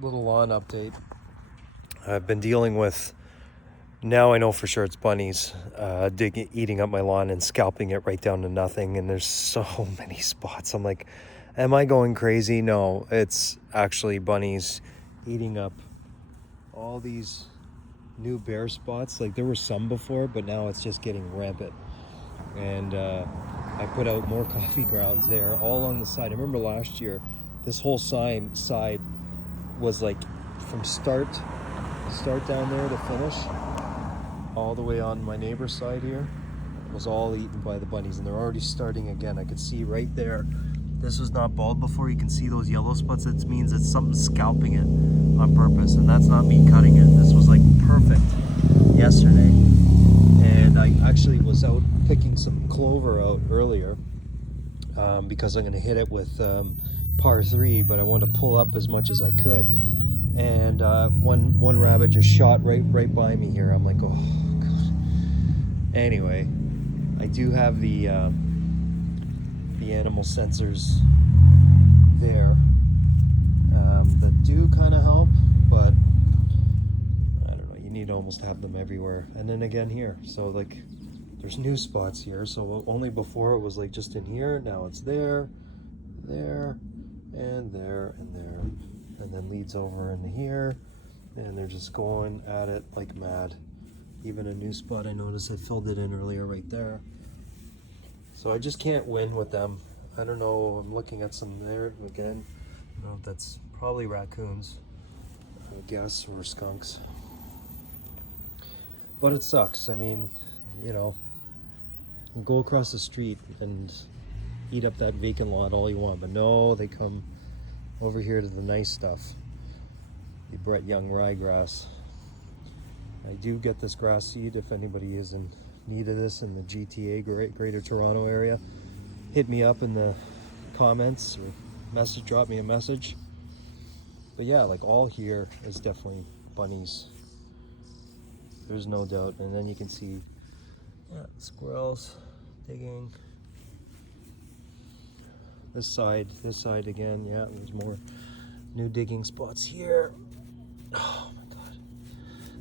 little lawn update. I've been dealing with, now I know for sure it's bunnies eating up my lawn and scalping it right down to nothing. And there's so many spots. I'm like, am I going crazy? No, it's actually bunnies eating up all these new bare spots. Like there were some before, but now it's just getting rampant. And I put out more coffee grounds there all on the side. I remember last year, this whole side was like from start down there to finish, all the way on my neighbor's side here, was all eaten by the bunnies, and they're already starting again. I could see right there, this was not bald before. You can see those yellow spots. That means it's something scalping it on purpose, and that's not me cutting it. This was like perfect yesterday, and I actually was out picking some clover out earlier because I'm going to hit it with par 3, but I wanted to pull up as much as I could. And one rabbit just shot right by me here. I'm like, oh God. Anyway, I do have the animal sensors there that do kind of help, but I don't know. You need to almost have them everywhere. And then again here, so like there's new spots here. So only before it was like just in here. Now it's there, and there, and then leads over into here, and they're just going at it like mad. Even a new spot, I noticed I filled it in earlier right there. So I just can't win with them. I don't know, I'm looking at some there again. I don't know if that's probably raccoons, I guess, or skunks. But it sucks. I mean, you know, go across the street and eat up that vacant lot all you want, but no, they come over here to the nice stuff, the Brett Young ryegrass. I do get this grass seed if anybody is in need of this in the GTA, Greater Toronto area. Hit me up in the comments or drop me a message. But yeah, like all here is definitely bunnies. There's no doubt. And then you can see squirrels digging. This side again, yeah, there's more new digging spots here. Oh my God.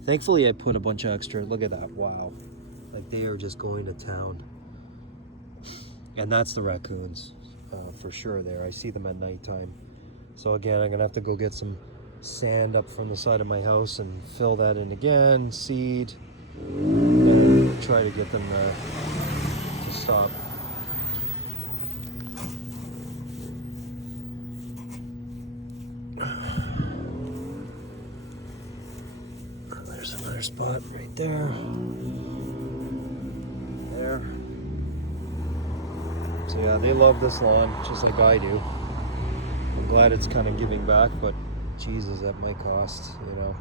Thankfully I put a bunch of extra, look at that, wow. Like they are just going to town. And that's the raccoons, for sure there. I see them at nighttime. So again, I'm gonna have to go get some sand up from the side of my house and fill that in again, seed, and try to get them to stop. There's another spot right there. There. So yeah, they love this lawn just like I do. I'm glad it's kind of giving back, but Jesus, at my cost, you know.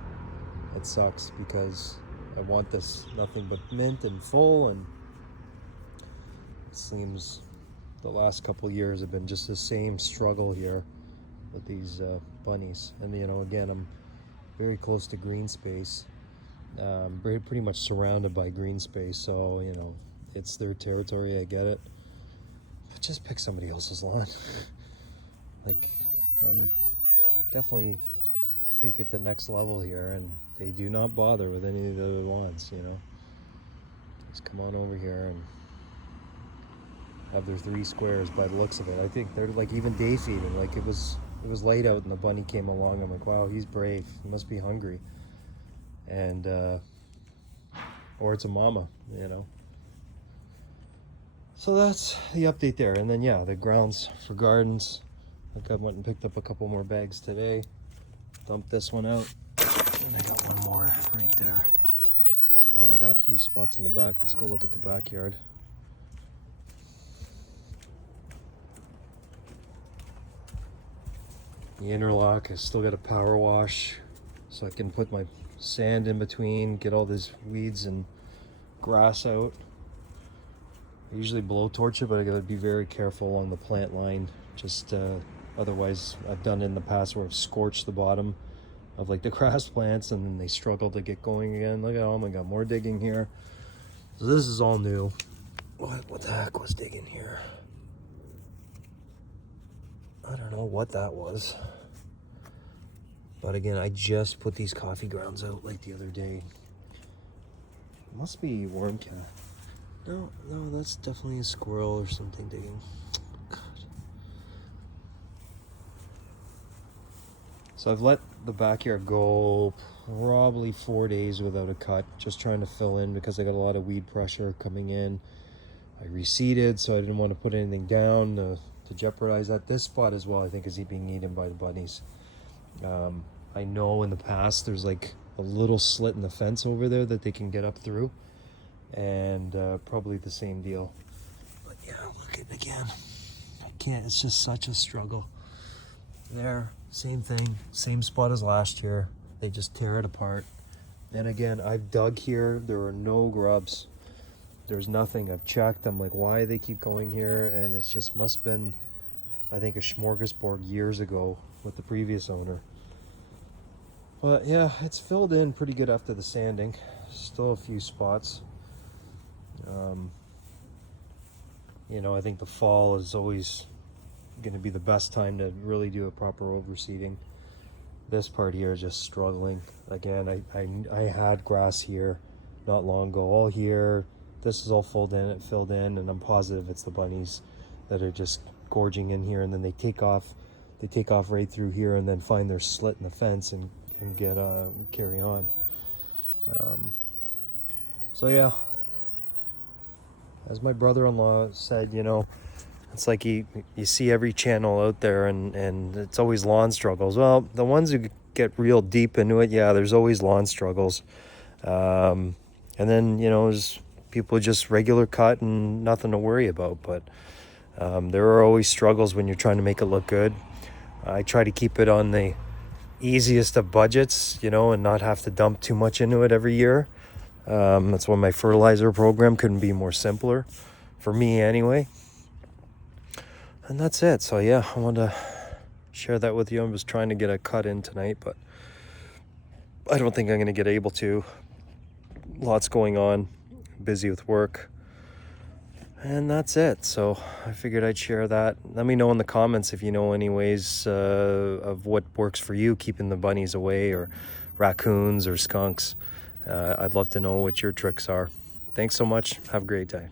It sucks because I want this nothing but mint and full, and it seems the last couple years have been just the same struggle here with these bunnies. And you know, again, I'm very close to green space, pretty much surrounded by green space, so you know, it's their territory. I get it, but just pick somebody else's lawn. Like, definitely take it to the next level here, and they do not bother with any of the other lawns, you know. Just come on over here and have their 3 squares by the looks of it. I think they're like even day feeding. Like it was light out and the bunny came along. I'm like, wow, he's brave. He must be hungry. And or it's a mama, you know. So that's the update there. And then yeah, the grounds for gardens. Like I went and picked up a couple more bags today. Dumped this one out. And I got one more right there. And I got a few spots in the back. Let's go look at the backyard. The interlock, I still got a power wash so I can put my sand in between, get all these weeds and grass out. I usually blowtorch it, but I gotta be very careful along the plant line. Just otherwise, I've done it in the past where I've scorched the bottom of like the grass plants and then they struggle to get going again. Look at, oh my God, more digging here. So this is all new. What the heck was digging here? I don't know what that was. But again, I just put these coffee grounds out like the other day. It must be worm cat. No, that's definitely a squirrel or something digging. God. So I've let the backyard go probably 4 days without a cut, just trying to fill in because I got a lot of weed pressure coming in. I reseeded, so I didn't want to put anything down to jeopardize that. This spot as well, I think, is being eaten by the bunnies. I know in the past there's like a little slit in the fence over there that they can get up through, and probably the same deal. But yeah, look at it again. I can't, it's just such a struggle. There, same thing, same spot as last year. They just tear it apart. And again, I've dug here, there are no grubs. There's nothing. I've checked. I'm like, why they keep going here? And it's just must have been, I think, a smorgasbord years ago with the previous owner. But yeah, it's filled in pretty good after the sanding. Still a few spots. You know, I think the fall is always going to be the best time to really do a proper overseeding. This part here is just struggling. Again, I had grass here not long ago, all here. This is all filled in, and I'm positive it's the bunnies that are just gorging in here, and then they take off right through here and then find their slit in the fence and get carry on. So yeah, as my brother-in-law said, you know, it's like you see every channel out there and it's always lawn struggles. Well, the ones who get real deep into it, yeah, there's always lawn struggles. And then, you know, there's people just regular cut and nothing to worry about. But there are always struggles when you're trying to make it look good. I try to keep it on the easiest of budgets, you know, and not have to dump too much into it every year. That's why my fertilizer program couldn't be more simpler for me anyway. And that's it. So yeah, I wanted to share that with you. I was trying to get a cut in tonight, but I don't think I'm going to get able to. Lots going on, busy with work. And that's it. So I figured I'd share that. Let me know in the comments if you know any ways of what works for you, keeping the bunnies away, or raccoons or skunks. I'd love to know what your tricks are. Thanks so much. Have a great day.